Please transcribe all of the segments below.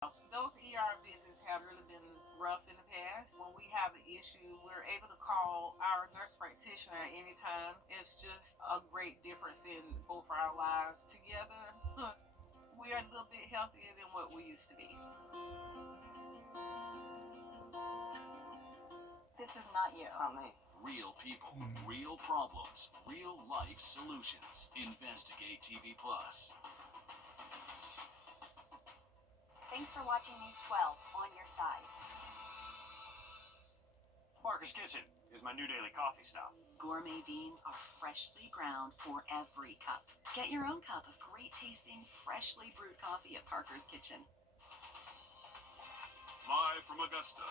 Those ER visits have really been rough in the past. When we have an issue, we're able to call our nurse practitioner at any time. It's just a great difference in both our lives together. We are a little bit healthier than what we used to be. This is not you. It's not me. Real people, real problems, real life solutions. Investigate TV Plus. Thanks for watching News 12 on your side. Parker's Kitchen is my new daily coffee stop. Gourmet beans are freshly ground for every cup. Get your own cup of great tasting, freshly brewed coffee at Parker's Kitchen. Live from Augusta,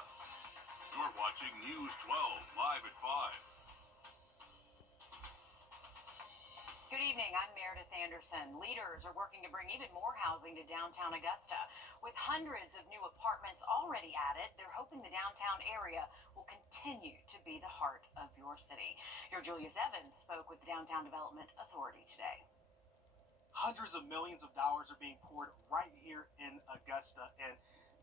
you're watching News 12 live at 5. Good evening, I'm Meredith Anderson. Leaders are working to bring even more housing to downtown Augusta. With hundreds of new apartments already added, they're hoping the downtown area will continue to be the heart of your city. Your Julius Evans spoke with the Downtown Development Authority today. Hundreds of millions of dollars are being poured right here in Augusta, and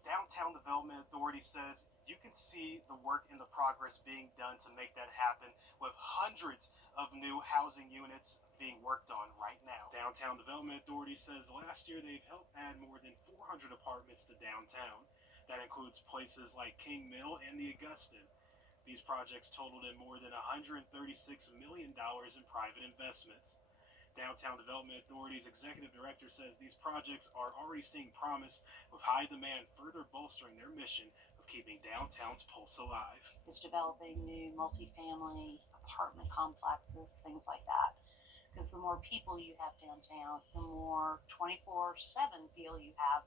Downtown Development Authority says you can see the work and the progress being done to make that happen, with hundreds of new housing units being worked on right now. Downtown Development Authority says last year they've helped add more than 400 apartments to downtown. That includes places like King Mill and the Augusta. These projects totaled in more than $136 million in private investments. Downtown Development Authority's executive director says these projects are already seeing promise, with high demand further bolstering their mission of keeping downtown's pulse alive. Is developing new multifamily apartment complexes, things like that. Because the more people you have downtown, the more 24/7 feel you have,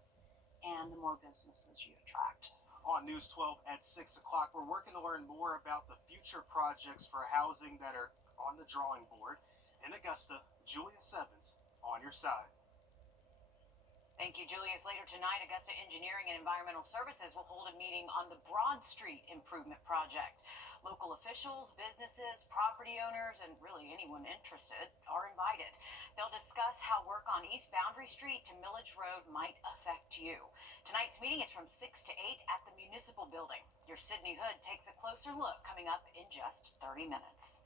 and the more businesses you attract. On News 12 at 6 o'clock, we're working to learn more about the future projects for housing that are on the drawing board. In Augusta, Julius Evans, on your side. Thank you, Julius. Later tonight, Augusta Engineering and Environmental Services will hold a meeting on the Broad Street Improvement Project. Local officials, businesses, property owners, and really anyone interested are invited. They'll discuss how work on East Boundary Street to Millage Road might affect you. Tonight's meeting is from 6 to 8 at the Municipal Building. Your Sydney Hood takes a closer look coming up in just 30 minutes.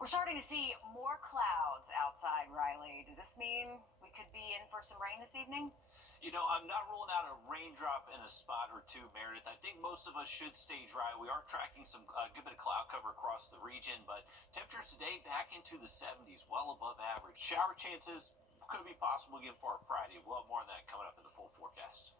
We're starting to see more clouds outside, Riley. Does this mean we could be in for some rain this evening? You know, I'm not ruling out a raindrop in a spot or two, Meredith. I think most of us should stay dry. We are tracking some good bit of cloud cover across the region, but temperatures today back into the 70s, well above average. Shower chances could be possible again for Friday. We'll have more of that coming up in the full forecast.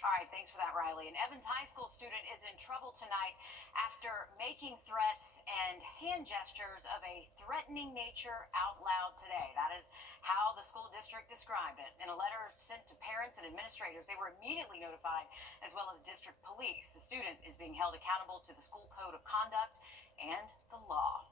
All right, thanks for that, Riley. An Evans High School student is in trouble tonight after making threats and hand gestures of a threatening nature out loud today. That is how the school district described it. In a letter sent to parents and administrators, they were immediately notified, as well as district police. The student is being held accountable to the school code of conduct and the law.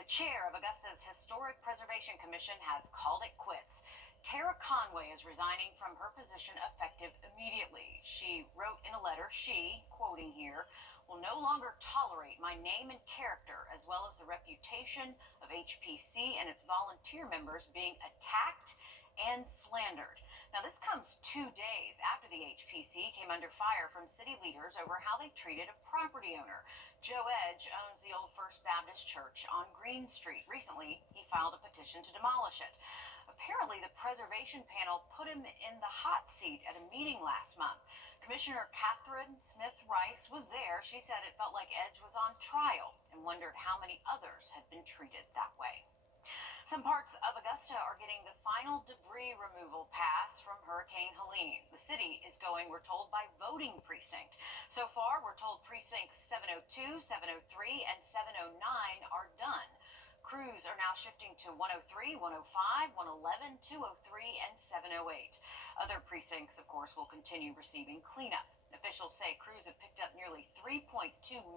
The chair of Augusta's Historic Preservation Commission has called it quits. Tara Conway is resigning from her position effective immediately. She wrote in a letter, she, quoting here, will no longer tolerate my name and character, as well as the reputation of HPC and its volunteer members being attacked and slandered. Now, this comes 2 days after the HPC came under fire from city leaders over how they treated a property owner. Joe Edge owns the old First Baptist Church on Green Street. Recently, he filed a petition to demolish it. Apparently, the preservation panel put him in the hot seat at a meeting last month. Commissioner Catherine Smith Rice was there. She said it felt like Edge was on trial and wondered how many others had been treated that way. Some parts of Augusta are getting the final debris removal pass from Hurricane Helene. The city is going, we're told, by voting precinct. So far, we're told precincts 702, 703, and 709 are done. Crews are now shifting to 103, 105, 111, 203, and 708. Other precincts, of course, will continue receiving cleanup. Officials say crews have picked up nearly 3.2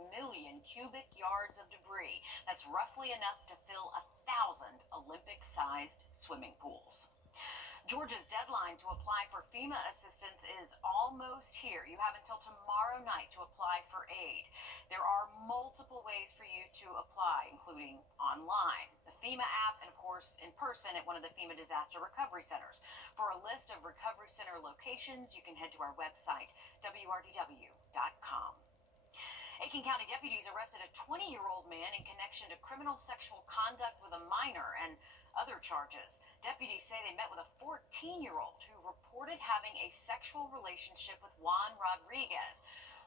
million cubic yards of debris. That's roughly enough to fill 1,000 Olympic-sized swimming pools. Georgia's deadline to apply for FEMA assistance is almost here. You have until tomorrow night to apply for aid. There are multiple ways for you to apply, including online. The FEMA app, and of course in person at one of the FEMA disaster recovery centers. For a list of recovery center locations, you can head to our website, wrdw.com. Aiken County deputies arrested a 20-year-old man in connection to criminal sexual conduct with a minor and other charges. Deputies say they met with a 14-year-old who reported having a sexual relationship with Juan Rodriguez,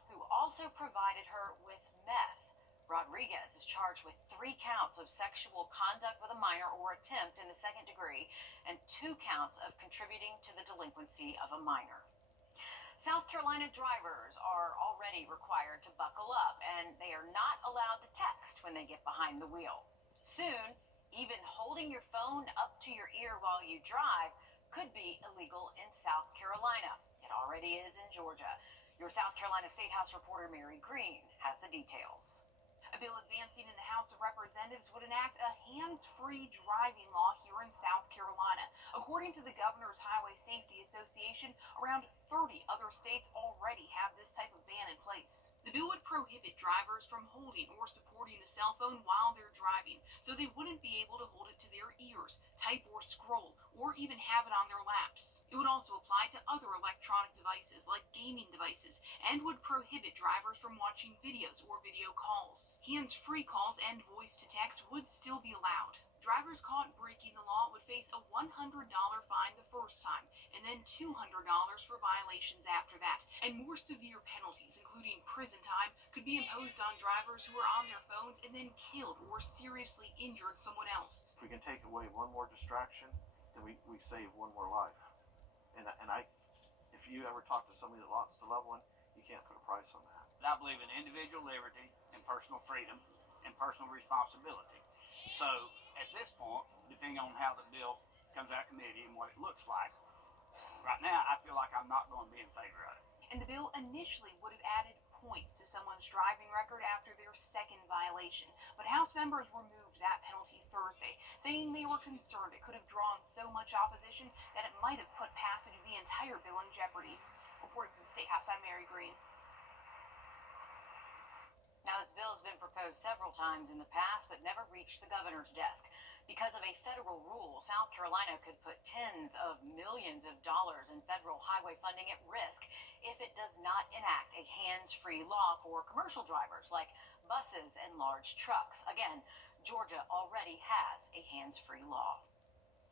who also provided her with meth. Rodriguez is charged with 3 counts of sexual conduct with a minor or attempt in the second degree and 2 counts of contributing to the delinquency of a minor. South Carolina drivers are already required to buckle up, and they are not allowed to text when they get behind the wheel. Soon, even holding your phone up to your ear while you drive could be illegal in South Carolina. It already is in Georgia. Your South Carolina State House reporter Mary Green has the details. A bill advancing in the House of Representatives would enact a hands-free driving law here in South Carolina. According to the Governor's Highway Safety Association, around 30 other states already have this type of ban in place. The bill would prohibit drivers from holding or supporting a cell phone while they're driving, so they wouldn't be able to hold it to their ears, type or scroll, or even have it on their laps. It would also apply to other electronic devices like gaming devices and would prohibit drivers from watching videos or video calls. Hands-free calls and voice-to-text would still be allowed. Drivers caught breaking the law would face a $100 fine the first time and then $200 for violations after that. And more severe penalties, including prison time, could be imposed on drivers who are on their phones and then killed or seriously injured someone else. If we can take away one more distraction, then we save one more life. If you ever talk to somebody that lost a loved one, you can't put a price on that. I believe in individual liberty and personal freedom and personal responsibility. So at this point, depending on how the bill comes out of committee and what it looks like, right now I feel like I'm not going to be in favor of it. And the bill initially would have added points to someone's driving record after their second violation. But House members removed that penalty Thursday, saying they were concerned it could have drawn so much opposition that it might have put passage of the entire bill in jeopardy. Reporting from the State House, I'm Mary Green. Now, this bill has been proposed several times in the past, but never reached the governor's desk. Because of a federal rule, South Carolina could put tens of millions of dollars in federal highway funding at risk if it does not enact a hands-free law for commercial drivers like buses and large trucks. Again, Georgia already has a hands-free law.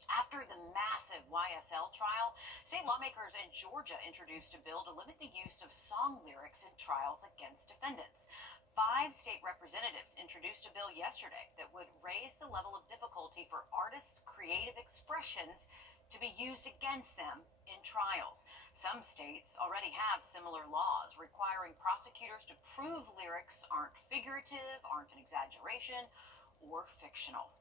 After the massive YSL trial, state lawmakers in Georgia introduced a bill to limit the use of song lyrics in trials against defendants. 5 state representatives introduced a bill yesterday that would raise the level of difficulty for artists' creative expressions to be used against them in trials. Some states already have similar laws requiring prosecutors to prove lyrics aren't figurative, aren't an exaggeration, or fictional.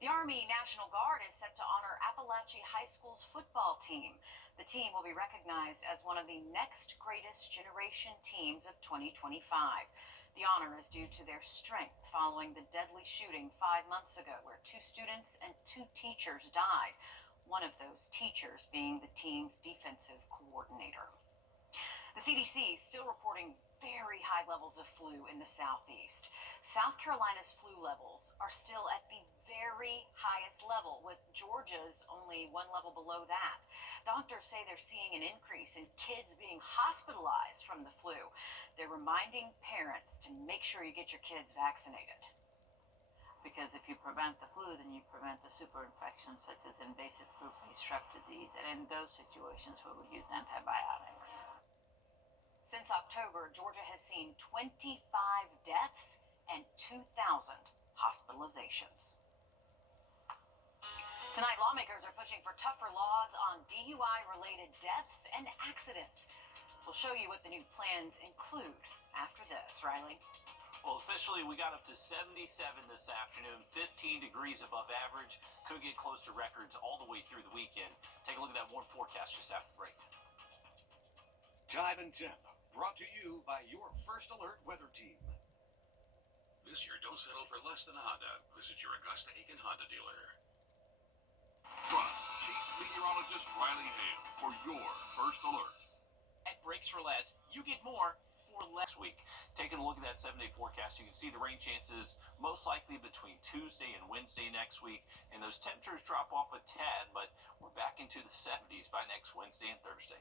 The Army National Guard is set to honor Appalachia High School's football team. The team will be recognized as one of the next greatest generation teams of 2025. The honor is due to their strength following the deadly shooting 5 months ago where 2 students and 2 teachers died, one of those teachers being the team's defensive coordinator. The CDC is still reporting very high levels of flu in the southeast. South Carolina's flu levels are still at the very highest level, with Georgia's only 1 level below that. Doctors say they're seeing an increase in kids being hospitalized from the flu. They're reminding parents to make sure you get your kids vaccinated. Because if you prevent the flu, then you prevent the super infections such as invasive group-A strep disease, and in those situations we would use antibiotics. Since October, Georgia has seen 25 deaths and 2,000 hospitalizations. Tonight, lawmakers are pushing for tougher laws on DUI-related deaths and accidents. We'll show you what the new plans include after this. Riley? Well, officially, we got up to 77 this afternoon, 15 degrees above average. Could get close to records all the way through the weekend. Take a look at that warm forecast just after the break. Time and Temp, brought to you by your First Alert weather team. This year, don't settle for less than a Honda. Visit your Augusta Aiken Honda dealer. Trust Chief Meteorologist Riley Hale for your First Alert. At Brakes for Less, you get more for less. Next week, taking a look at that 7-day forecast, you can see the rain chances most likely between Tuesday and Wednesday next week, and those temperatures drop off a tad, but we're back into the 70s by next Wednesday and Thursday.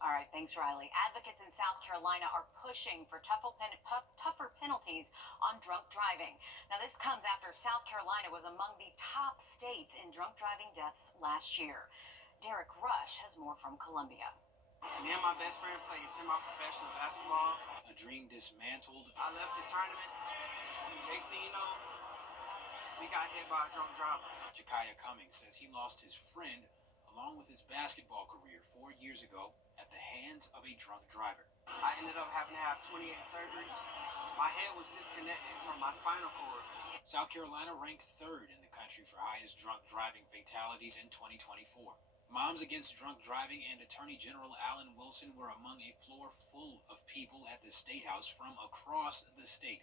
All right, thanks, Riley. Advocates in South Carolina are pushing for tougher penalties on drunk driving. Now, this comes after South Carolina was among the top states in drunk driving deaths last year. Derek Rush has more from Columbia. Me and my best friend played semi-professional basketball. A dream dismantled. I left the tournament. Next thing you know, we got hit by a drunk driver. Jakaya Cummings says he lost his friend along with his basketball career 4 years ago at the hands of a drunk driver. I ended up having to have 28 surgeries. My head was disconnected from my spinal cord. South Carolina ranked 3rd in the country for highest drunk driving fatalities in 2024. Moms Against Drunk Driving and Attorney General Alan Wilson were among a floor full of people at the State House from across the state,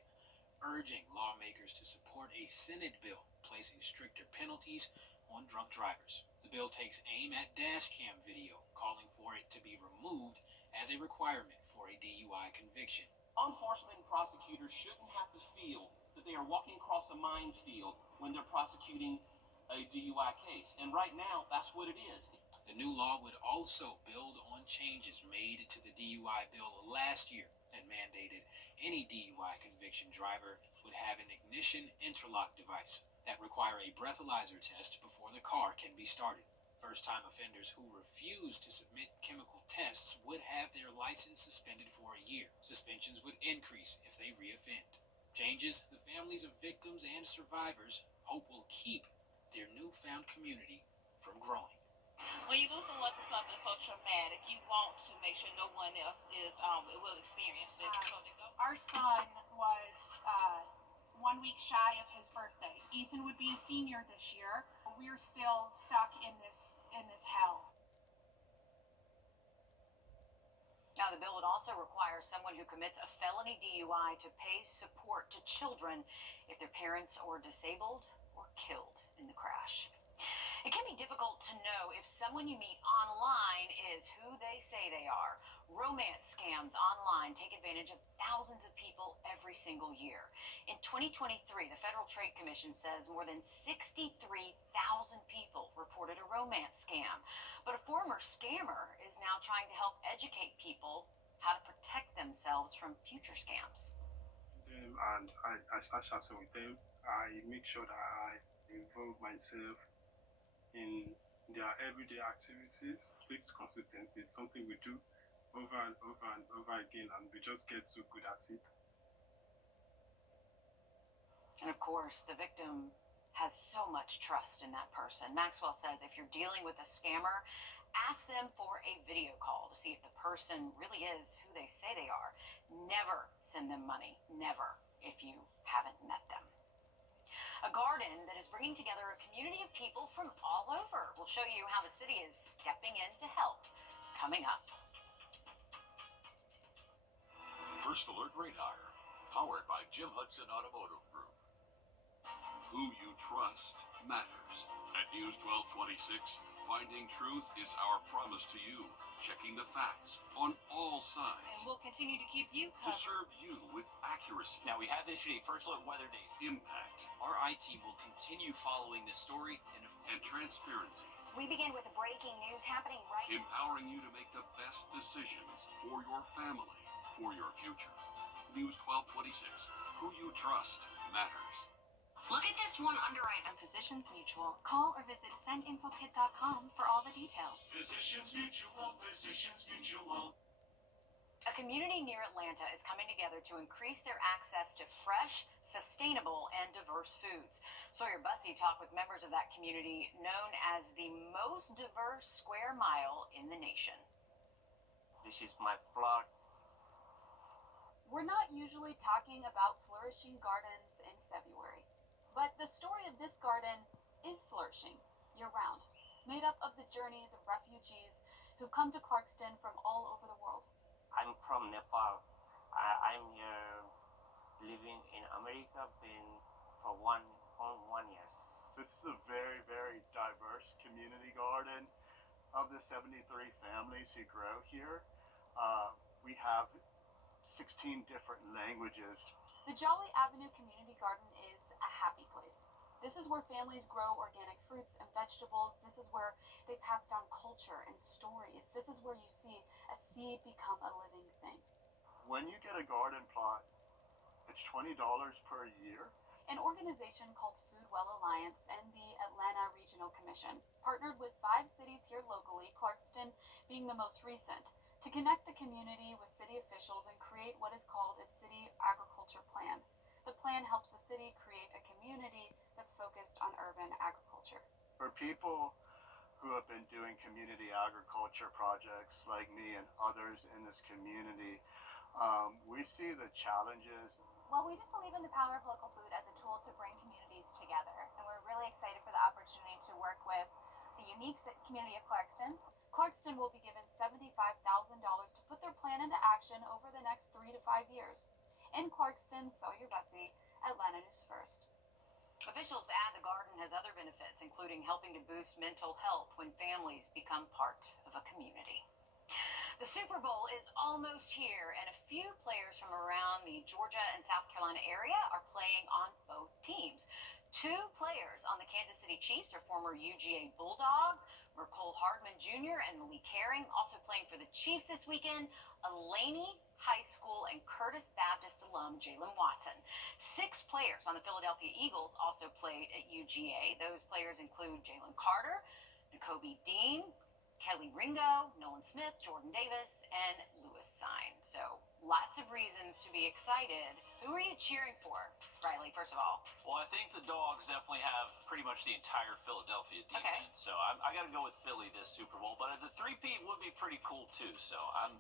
urging lawmakers to support a Senate bill placing stricter penalties on drunk drivers. The bill takes aim at dash cam video, calling for it to be removed as a requirement for a DUI conviction. Law enforcement and prosecutors shouldn't have to feel that they are walking across a minefield when they're prosecuting a DUI case. And right now, that's what it is. The new law would also build on changes made to the DUI bill last year that mandated any DUI conviction driver would have an ignition interlock device that require a breathalyzer test before the car can be started. First-time offenders who refuse to submit chemical tests would have their license suspended for a year. Suspensions would increase if they reoffend. Changes the families of victims and survivors hope will keep their newfound community from growing. When you lose someone to something so traumatic, you want to make sure no one else will experience this. Our son was 1 week shy of his birthday. Ethan would be a senior this year. We're still stuck in this hell. Now, the bill would also require someone who commits a felony DUI to pay support to children if their parents are disabled or killed in the crash. It can be difficult to know if someone you meet online is who they say they are. Romance scams online take advantage of thousands of people every single year. In 2023, the Federal Trade Commission says more than 63,000 people reported a romance scam. But a former scammer is now trying to help educate people how to protect themselves from future scams. And I start chatting with them. I make sure that I involve myself in their everyday activities. Takes consistency. It's something we do over and over and over again, and we just get so good at it. And of course, the victim has so much trust in that person. Maxwell says if you're dealing with a scammer, ask them for a video call to see if the person really is who they say they are. Never send them money. Never, if you haven't met them. A garden that is bringing together a community of people from all over. We'll show you how the city is stepping in to help. Coming up. First Alert Radar, powered by Jim Hudson Automotive Group. Who you trust matters. At News 1226, finding truth is our promise to you. Checking the facts on all sides. And we'll continue to keep you To covered. serve you with accuracy. Now, we have issued a First Alert Weather Days. Impact. Our IT will continue following this story and transparency. We begin with breaking news happening right now. Empowering you to make the best decisions for your family, for your future. News 1226. Who you trust matters. Look at this one underwrite on Physicians Mutual. Call or visit sendinfokit.com for all the details. Physicians Mutual, Physicians Mutual. A community near Atlanta is coming together to increase their access to fresh, sustainable, and diverse foods. Sawyer Bussey talked with members of that community, known as the most diverse square mile in the nation. This is my plot. We're not usually talking about flourishing gardens in February, but the story of this garden is flourishing year-round, made up of the journeys of refugees who come to Clarkston from all over the world. I'm from Nepal. I'm here living in America, been for one year. This is a very, very diverse community garden. Of the 73 families who grow here, we have 16 different languages. The Jolly Avenue Community Garden is a happy place. This is where families grow organic fruits and vegetables. This is where they pass down culture and stories. This is where you see a seed become a living thing. When you get a garden plot, it's $20 per year. An organization called Food Well Alliance and the Atlanta Regional Commission partnered with 5 cities here locally, Clarkston being the most recent, to connect the community with city officials and create what is called a city agriculture plan. The plan helps the city create a community that's focused on urban agriculture. For people who have been doing community agriculture projects like me and others in this community, we see the challenges. Well, we just believe in the power of local food as a tool to bring communities together, and we're really excited for the opportunity to work with the unique community of Clarkston. Clarkston will be given $75,000 to put their plan into action over the next 3 to 5 years. In Clarkston, Sawyer Bussey, Atlanta News First. Officials add the garden has other benefits, including helping to boost mental health when families become part of a community. The Super Bowl is almost here, and a few players from around the Georgia and South Carolina area are playing on both teams. 2 players on the Kansas City Chiefs are former UGA Bulldogs, Mercole Hardman Jr. and Malik Herring, also playing for the Chiefs this weekend, Elaney High School and Curtis Baptist alum Jalen Watson. 6 players on the Philadelphia Eagles also played at UGA. Those players include Jalen Carter, Nakobe Dean, Kelly Ringo, Nolan Smith, Jordan Davis, and Lewis Sine. So lots of reasons to be excited. Who are you cheering for, Riley, first of all? Well, I think the Dogs definitely have pretty much the entire Philadelphia defense. Okay. So I got to go with Philly this Super Bowl. But the 3-peat would be pretty cool, too. So I'm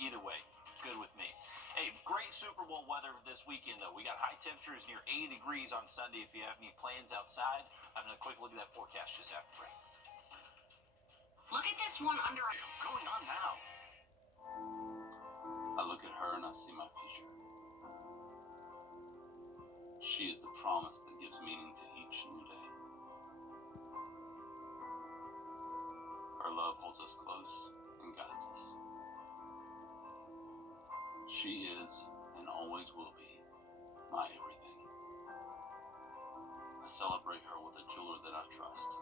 either way, good with me. Hey, great Super Bowl weather this weekend, though. We got high temperatures near 80 degrees on Sunday if you have any plans outside. Having a quick look at that forecast just after break. Look at this one under going on now. I look at her and I see my future. She is the promise that gives meaning to each new day. Her love holds us close and guides us. She is and always will be my everything. I celebrate her with a jeweler that I trust.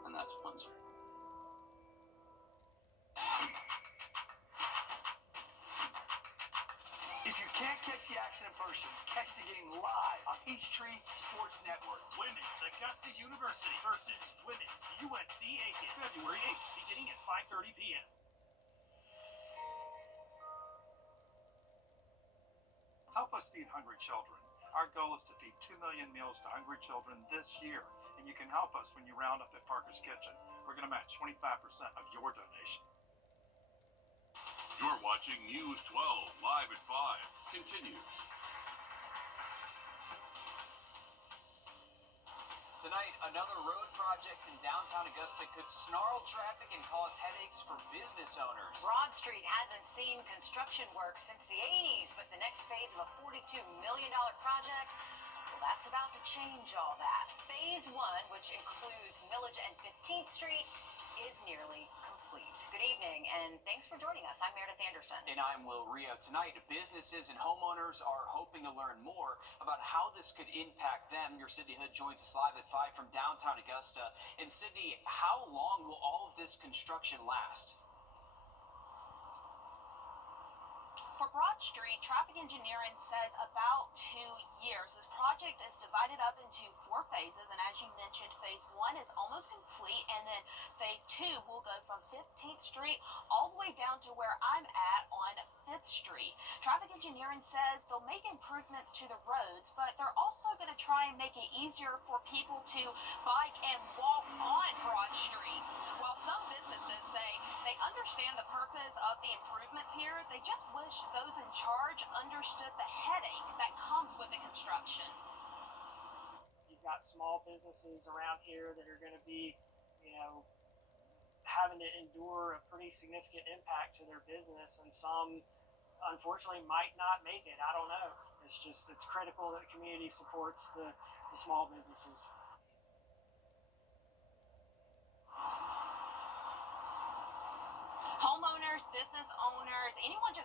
And that's Windsor. If you can't catch the action in person, catch the game live on Peachtree Sports Network. Women's Augusta University versus Women's USC Aiken, February 8th, beginning at 5:30 p.m. Help us feed hungry children. Our goal is to feed 2 million meals to hungry children this year, and you can help us when you round up at Parker's Kitchen. We're going to match 25% of your donation. You're watching News 12 live at 5. Continues. Tonight, another road project in downtown Augusta could snarl traffic and cause headaches for business owners. Broad Street hasn't seen construction work since the 80s, but the next phase of a $42 million project, well, that's about to change all that. Phase 1, which includes Millage and 15th Street, is nearly complete. Good evening, and thanks for joining us. I'm Meredith Anderson. And I'm Will Rio. Tonight, businesses and homeowners are hoping to learn more about how this could impact them. Your Sydney Hood joins us live at 5 from downtown Augusta. And Sydney, how long will all of this construction last? For Broad Street, traffic engineering says about 2 years. This project is divided up into 4 phases, and as you mentioned, phase 1 is almost complete, and then phase 2 will go from 15th Street all the way down to where I'm at on 5th Street. Traffic engineering says they'll make improvements to the roads, but they're also going to try and make it easier for people to bike and walk on Broad Street. While some businesses say they understand the purpose of the improvements here, they just wish those in charge understood the headache that comes with the construction. You've got small businesses around here that are going to be, having to endure a pretty significant impact to their business, and some unfortunately might not make it. I don't know. It's critical that the community supports the small businesses. Homeowners, business owners, anyone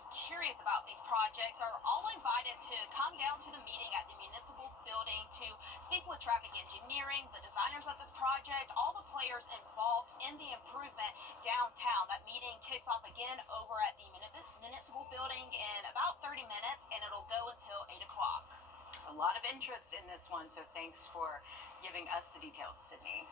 about these projects are all invited to come down to the meeting at the municipal building to speak with traffic engineering, the designers of this project, all the players involved in the improvement downtown. That meeting kicks off again over at the municipal building in about 30 minutes, and it'll go until 8 o'clock. A lot of interest in this one, so thanks for giving us the details, Sydney.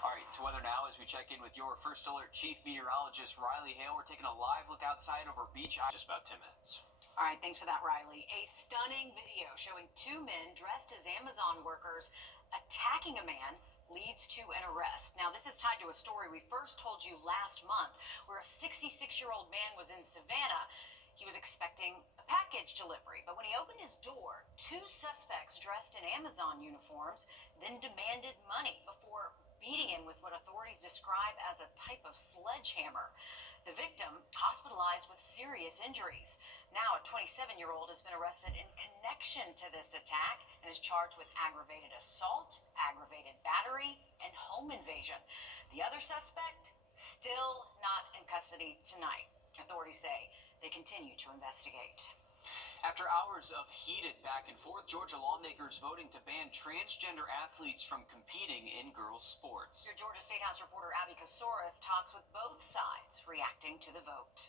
All right, to weather now as we check in with your First Alert Chief Meteorologist, Riley Hale. We're taking a live look outside over Beach Island. Just about 10 minutes. All right, thanks for that, Riley. A stunning video showing two men dressed as Amazon workers attacking a man leads to an arrest. Now, this is tied to a story we first told you last month, where a 66-year-old man was in Savannah. He was expecting a package delivery, but when he opened his door, two suspects dressed in Amazon uniforms then demanded money before beating him with what authorities describe as a type of sledgehammer. The victim hospitalized with serious injuries. Now, a 27-year-old has been arrested in connection to this attack and is charged with aggravated assault, aggravated battery, and home invasion. The other suspect still not in custody tonight. Authorities say they continue to investigate. After hours of heated back and forth, Georgia lawmakers voting to ban transgender athletes from competing in girls' sports. Your Georgia State House reporter Abby Kasoris talks with both sides reacting to the vote.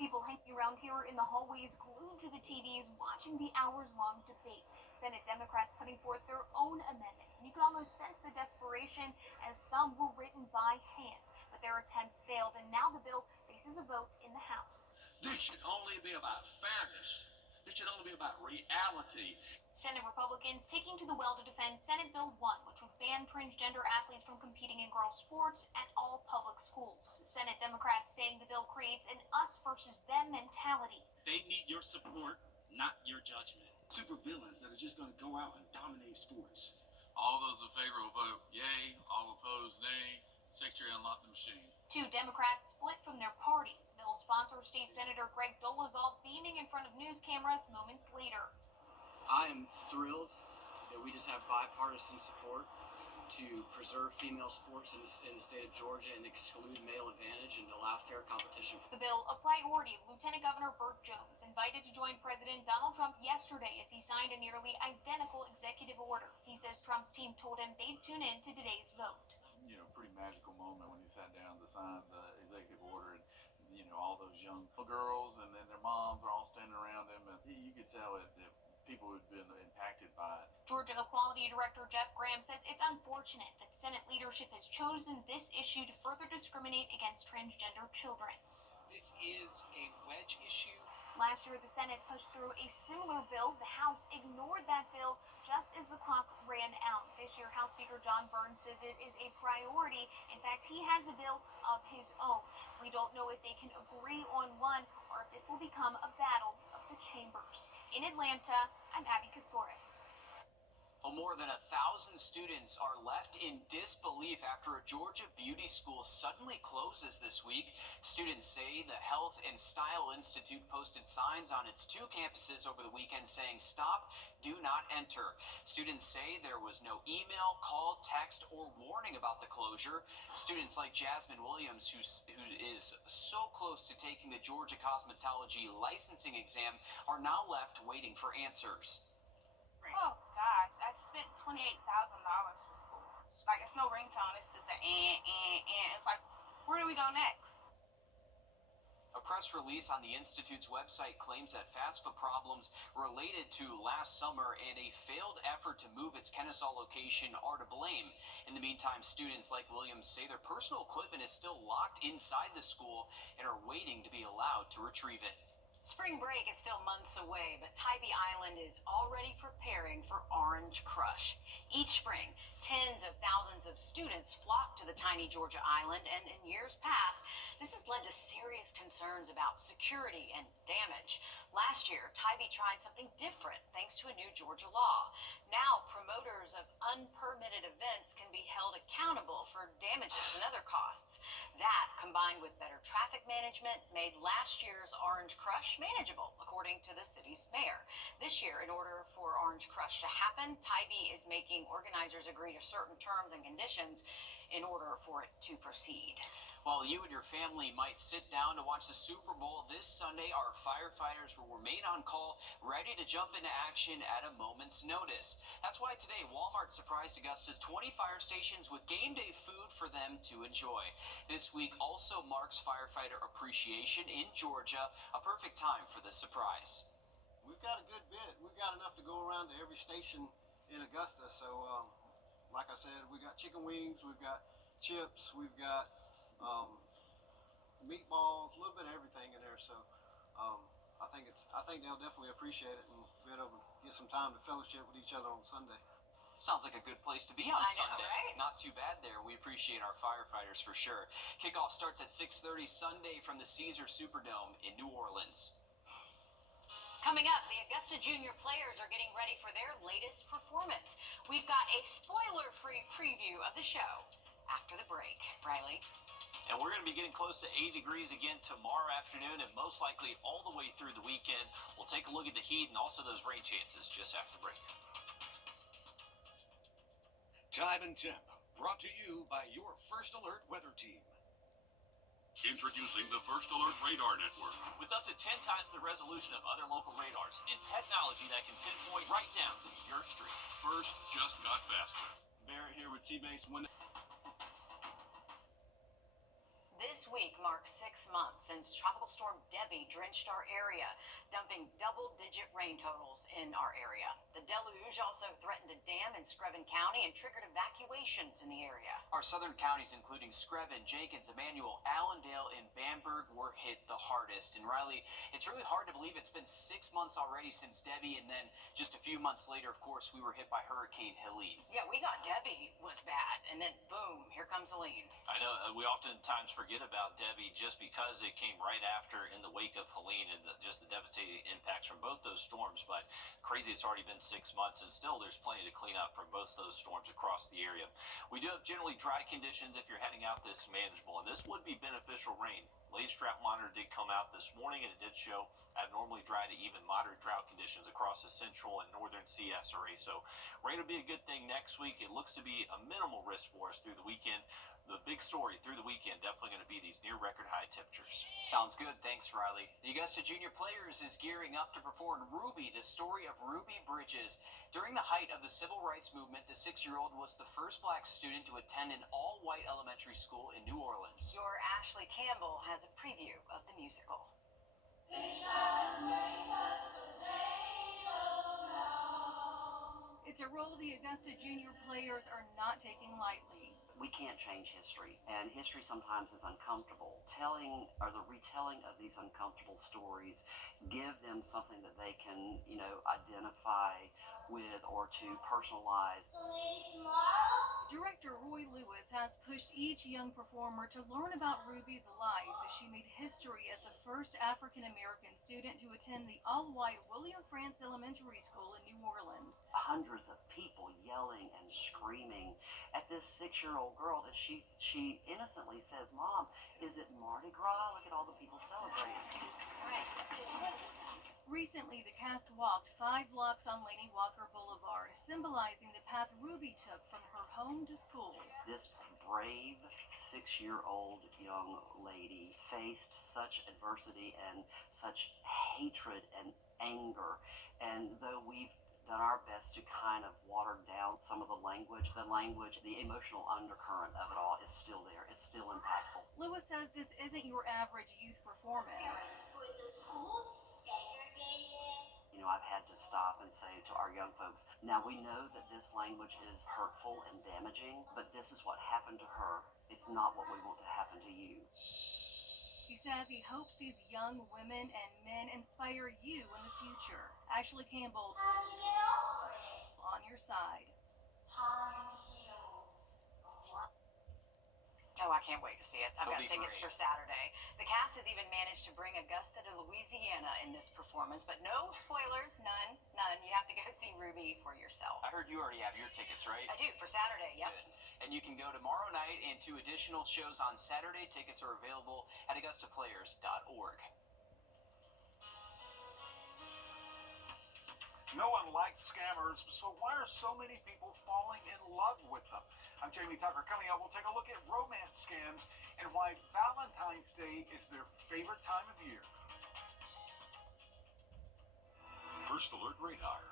People hanging around here in the hallways, glued to the TVs, watching the hours-long debate. Senate Democrats putting forth their own amendments, and you can almost sense the desperation as some were written by hand. But their attempts failed, and now the bill faces a vote in the House. This should only be about fairness. This should only be about reality. Senate Republicans taking to the well to defend Senate Bill 1, which would ban transgender athletes from competing in girls' sports at all public schools. Senate Democrats saying the bill creates an us versus them mentality. They need your support, not your judgment. Supervillains that are just going to go out and dominate sports. All those in favor will vote yay, all opposed nay. Secretary, unlock the machine. Two Democrats split from their party. Bill sponsor, State Senator Greg Dolezal beaming in front of news cameras moments later. I am thrilled that we just have bipartisan support to preserve female sports in the state of Georgia and exclude male advantage and allow fair competition. The bill, a priority of Lieutenant Governor Burt Jones, invited to join President Donald Trump yesterday as he signed a nearly identical executive order. He says Trump's team told him they'd tune in to today's vote. You know, pretty magical moment when he sat down to sign the executive order, and you know, all those young girls and then their moms are all standing around him, and you could tell that people who'd been impacted by it. Georgia Equality Director Jeff Graham says it's unfortunate that Senate leadership has chosen this issue to further discriminate against transgender children. This is a wedge issue. Last year, the Senate pushed through a similar bill. The House ignored that bill just as the clock ran out. This year, House Speaker John Burns says it is a priority. In fact, he has a bill of his own. We don't know if they can agree on one or if this will become a battle of the chambers. In Atlanta, I'm Abby Kasoris. Well, more than 1,000 students are left in disbelief after a Georgia beauty school suddenly closes this week. Students say the Health and Style Institute posted signs on its two campuses over the weekend saying, "Stop, do not enter." Students say there was no email, call, text, or warning about the closure. Students like Jasmine Williams, who is so close to taking the Georgia cosmetology licensing exam, are now left waiting for answers. Oh gosh, I spent $28,000 for school. Like, it's no ringtone, it's just an and. It's like, where do we go next? A press release on the Institute's website claims that FAFSA problems related to last summer and a failed effort to move its Kennesaw location are to blame. In the meantime, students like Williams say their personal equipment is still locked inside the school and are waiting to be allowed to retrieve it. Spring break is still months away, but Tybee Island is already preparing for Orange Crush. Each spring, tens of thousands of students flock to the tiny Georgia island, and in years past, this has led to serious concerns about security and damage. Last year, Tybee tried something different thanks to a new Georgia law. Now, promoters of unpermitted events can be held accountable for damages and other costs. That, combined with better traffic management, made last year's Orange Crush manageable, according to the city's mayor. This year, in order for Orange Crush to happen, Tybee is making organizers agree to certain terms and conditions. in order for it to proceed. While you and your family might sit down to watch the Super Bowl this Sunday, our firefighters will remain on call, ready to jump into action at a moment's notice. That's why today Walmart surprised Augusta's 20 fire stations with game day food for them to enjoy. This week also marks Firefighter Appreciation in Georgia, a perfect time for the surprise. We've got a good bit. We've got enough to go around to every station in Augusta. So, like I said, we got chicken wings, we've got chips, we've got meatballs, a little bit of everything in there. So, I think they'll definitely appreciate it and be able to get some time to fellowship with each other on Sunday. Sounds like a good place to be on I know, Sunday. right? Not too bad there. We appreciate our firefighters for sure. Kickoff starts at 6:30 Sunday from the Caesars Superdome in New Orleans. Coming up, the Augusta Junior players are getting ready for their latest performance. We've got a spoiler-free preview of the show after the break. Riley? And we're going to be getting close to 80 degrees again tomorrow afternoon and most likely all the way through the weekend. We'll take a look at the heat and also those rain chances just after the break. Time and temp, brought to you by your First Alert weather team. Introducing the First Alert Radar Network. With up to 10 times the resolution of other local radars and technology that can pinpoint right down to your street. First just got faster. Barrett here with T-Base Window. This week marks 6 months since Tropical Storm Debbie drenched our area, dumping double-digit rain totals in our area. The deluge also threatened a dam in Screven County and triggered evacuations in the area. Our southern counties, including Screven, Jenkins, Emmanuel, Allendale, and Bamberg, were hit the hardest. And Riley, it's really hard to believe it's been 6 months already since Debbie, and then just a few months later, of course, we were hit by Hurricane Helene. Yeah, we thought Debbie was bad, and then boom, here comes Helene. I know we oftentimes forget about Debbie just because it came right after in the wake of Helene and just the devastating impacts from both those storms. But crazy, it's already been 6 months and still there's plenty to clean up from both those storms across the area. We do have generally dry conditions if you're heading out this manageable, and this would be beneficial rain. Latest drought monitor did come out this morning and it did show abnormally dry to even moderate drought conditions across the central and northern CSRA. So rain will be a good thing next week. It looks to be a minimal risk for us through the weekend. The big story through the weekend definitely going to be these near record high temperatures. Sounds good. Thanks, Riley. The Augusta Junior Players is gearing up to perform Ruby, the story of Ruby Bridges. During the height of the civil rights movement, the 6-year-old was the first black student to attend an all-white elementary school in New Orleans. Your Ashley Campbell has a preview of the musical. It's a role the Augusta Junior players are not taking lightly. We can't change history, and history sometimes is uncomfortable. Telling or the retelling of these uncomfortable stories give them something that they can, identify with or to personalize. So maybe tomorrow? Director Roy Lewis has pushed each young performer to learn about Ruby's life as she made history as the first African-American student to attend the all-white William Frantz Elementary School in New Orleans. Hundreds of people yelling and screaming at this 6-year-old girl as she innocently says, "Mom, is it Mardi Gras? Look at all the people celebrating." Recently, the cast walked 5 blocks on Laney Walker Boulevard, symbolizing the path Ruby took from her home to school. This brave 6-year-old young lady faced such adversity and such hatred and anger, and though we've done our best to kind of water down some of the language, the emotional undercurrent of it all is still there. It's still impactful. Lewis says this isn't your average youth performance. Were the schools segregated? I've had to stop and say to our young folks, now we know that this language is hurtful and damaging, but this is what happened to her. It's not what we want to happen to you. He says he hopes these young women and men inspire you in the future. Ashley Campbell, How'd you get over it? on your side. Time heals. Oh, I can't wait to see it. I've It'll got be tickets great. for Saturday. The cast has even managed to bring Augusta to Louisiana in this performance, but no spoilers, none. You have to go see Ruby for yourself. I heard you already have your tickets, right? I do, for Saturday, yep. Good. And you can go tomorrow night and 2 additional shows on Saturday. Tickets are available at AugustaPlayers.org. No one likes scammers, so why are so many people falling in love with them? I'm Jamie Tucker. Coming up, we'll take a look at romance scams and why Valentine's Day is their favorite time of year. First Alert Radar,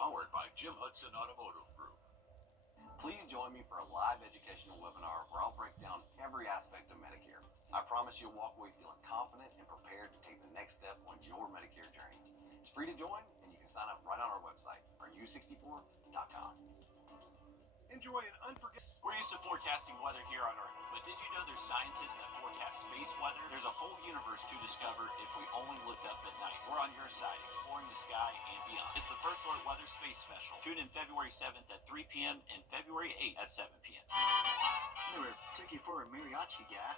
powered by Jim Hudson Automotive Group. Please join me for a live educational webinar where I'll break down every aspect of Medicare. I promise you'll walk away feeling confident and prepared to take the next step on your Medicare journey. It's free to join, and you can sign up right on our website, Wrdw64.com. Enjoy an unforgettable... We're used to forecasting weather here on Earth, but did you know there's scientists that forecast space weather? There's a whole universe to discover if we only looked up at night. We're on your side, exploring the sky and beyond. It's the First Alert Weather Space Special. Tune in February 7th at 3 p.m. and February 8th at 7 p.m. Never took you for a mariachi guy.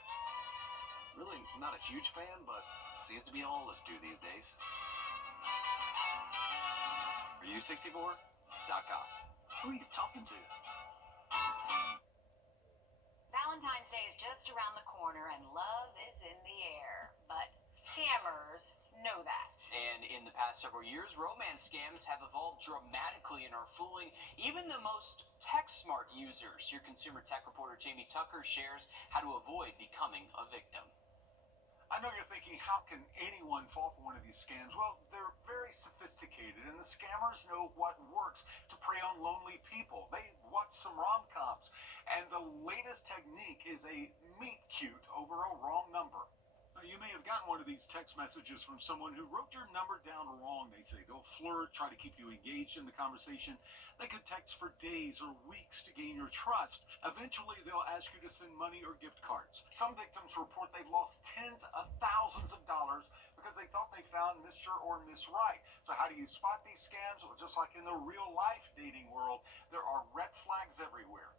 Really not a huge fan, but seems to be all of us do these days. Wrdw64.com. Who are you talking to? Valentine's Day is just around the corner and love is in the air. But scammers know that. And in the past several years, romance scams have evolved dramatically and are fooling even the most tech-smart users. Your consumer tech reporter Jamie Tucker shares how to avoid becoming a victim. I know you're thinking, how can anyone fall for one of these scams? Well, they're very sophisticated, and the scammers know what works to prey on lonely people. They watch some rom-coms, and the latest technique is a meet-cute over a wrong number. Now, you may have gotten one of these text messages from someone who wrote your number down wrong, they say. They'll flirt, try to keep you engaged in the conversation. They could text for days or weeks to gain your trust. Eventually, they'll ask you to send money or gift cards. Some victims report they've lost tens of thousands of dollars because they thought they found Mr. or Miss Right. So how do you spot these scams? Well, just like in the real-life dating world, there are red flags everywhere.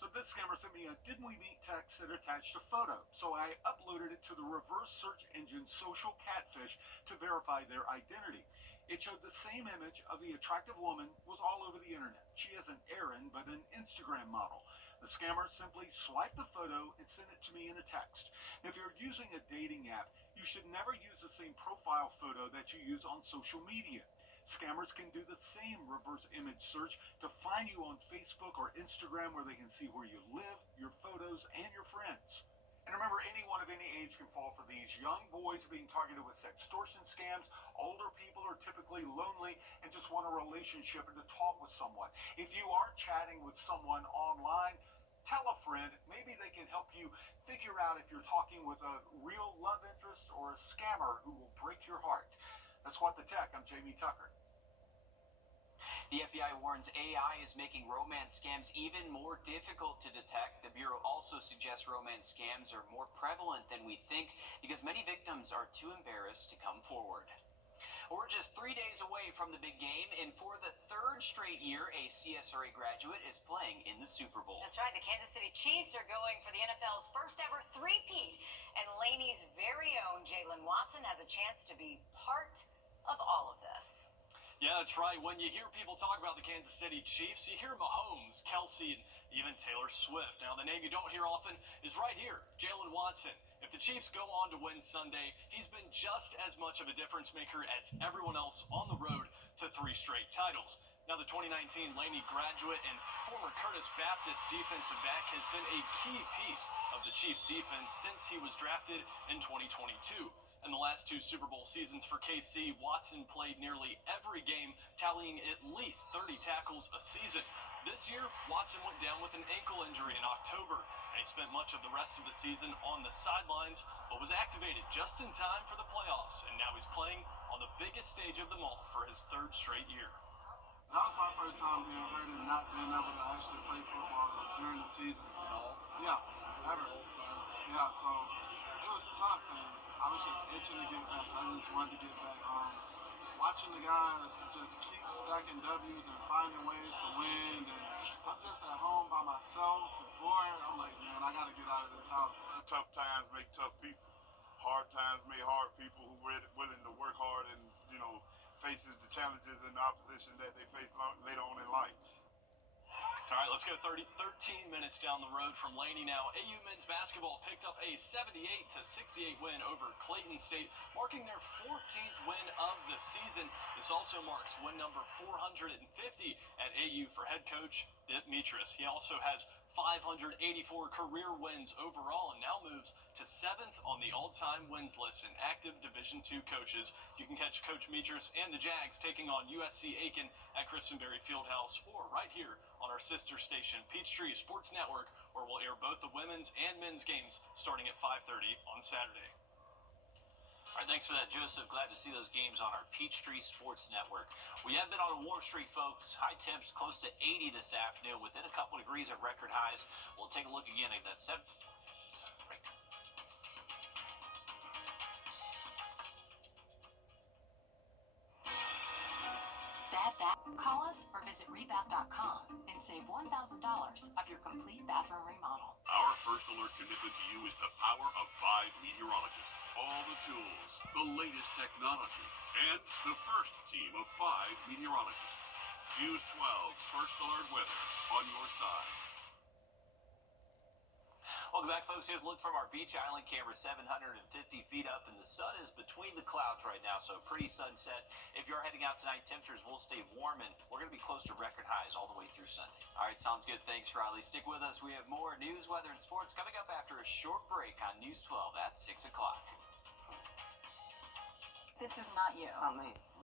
So this scammer sent me a "didn't we meet" text that attached a photo. So I uploaded it to the reverse search engine Social Catfish to verify their identity. It showed the same image of the attractive woman was all over the internet. She isn't Erin, but an Instagram model. The scammer simply swiped the photo and sent it to me in a text. Now, if you're using a dating app, you should never use the same profile photo that you use on social media. Scammers can do the same reverse image search to find you on Facebook or Instagram, where they can see where you live, your photos, and your friends. And remember, anyone of any age can fall for these. Young boys are being targeted with sextortion scams. Older people are typically lonely and just want a relationship and to talk with someone. If you are chatting with someone online, tell a friend. Maybe they can help you figure out if you're talking with a real love interest or a scammer who will break your heart. That's What the Tech. I'm Jamie Tucker. The FBI warns AI is making romance scams even more difficult to detect. The Bureau also suggests romance scams are more prevalent than we think because many victims are too embarrassed to come forward. We're just 3 days away from the big game, and for the third straight year, a CSRA graduate is playing in the Super Bowl. That's right. The Kansas City Chiefs are going for the NFL's first ever three-peat, and Laney's very own Jalen Watson has a chance to be part of all of this. Yeah, that's right. When you hear people talk about the Kansas City Chiefs, you hear Mahomes, Kelsey, and even Taylor Swift. Now, the name you don't hear often is right here, Jalen Watson. If the Chiefs go on to win Sunday, he's been just as much of a difference maker as everyone else on the road to 3 straight titles. Now, the 2019 Laney graduate and former Curtis Baptist defensive back has been a key piece of the Chiefs defense since he was drafted in 2022. In the last 2 Super Bowl seasons for KC, Watson played nearly every game, tallying at least 30 tackles a season. This year, Watson went down with an ankle injury in October, and he spent much of the rest of the season on the sidelines, but was activated just in time for the playoffs, and now he's playing on the biggest stage of them all for his 3rd straight year. That was my first time being hurt and not being able to actually play football during the season. Yeah, ever. Yeah, so it was tough, and I was just itching to get back. I just wanted to get back. Watching the guys just keep stacking W's and finding ways to win, and I'm just at home by myself, bored. I'm like, man, I got to get out of this house. Tough times make tough people. Hard times make hard people who are willing to work hard and, faces the challenges and the opposition that they face later on in life. All right, let's go 13 minutes down the road from Laney now. AU men's basketball picked up a 78-68 win over Clayton State, marking their 14th win of the season. This also marks win number 450 at AU for head coach Dip Mitras. He also has 584 career wins overall and now moves to 7th on the all-time wins list in active Division II coaches. You can catch Coach Mitras and the Jags taking on USC Aiken at Christenberry Fieldhouse or right here on our sister station, Peachtree Sports Network, where we'll air both the women's and men's games starting at 5:30 on Saturday. All right, thanks for that, Joseph. Glad to see those games on our Peachtree Sports Network. We have been on a warm streak, folks. High temps close to 80 this afternoon, within a couple degrees of record highs. We'll take a look again at that 7. Call us or visit rebath.com and save $1,000 off your complete bathroom remodel. Our first alert commitment to you is the power of 5 meteorologists. All the tools, the latest technology, and the first team of 5 meteorologists. News 12's First Alert Weather on your side. Welcome back, folks. Here's a look from our Beach Island camera, 750 feet up, and the sun is between the clouds right now, so pretty sunset. If you're heading out tonight, temperatures will stay warm, and we're going to be close to record highs all the way through Sunday. All right, sounds good. Thanks, Riley. Stick with us. We have more news, weather, and sports coming up after a short break on News 12 at 6 o'clock. This is not you. It's not me.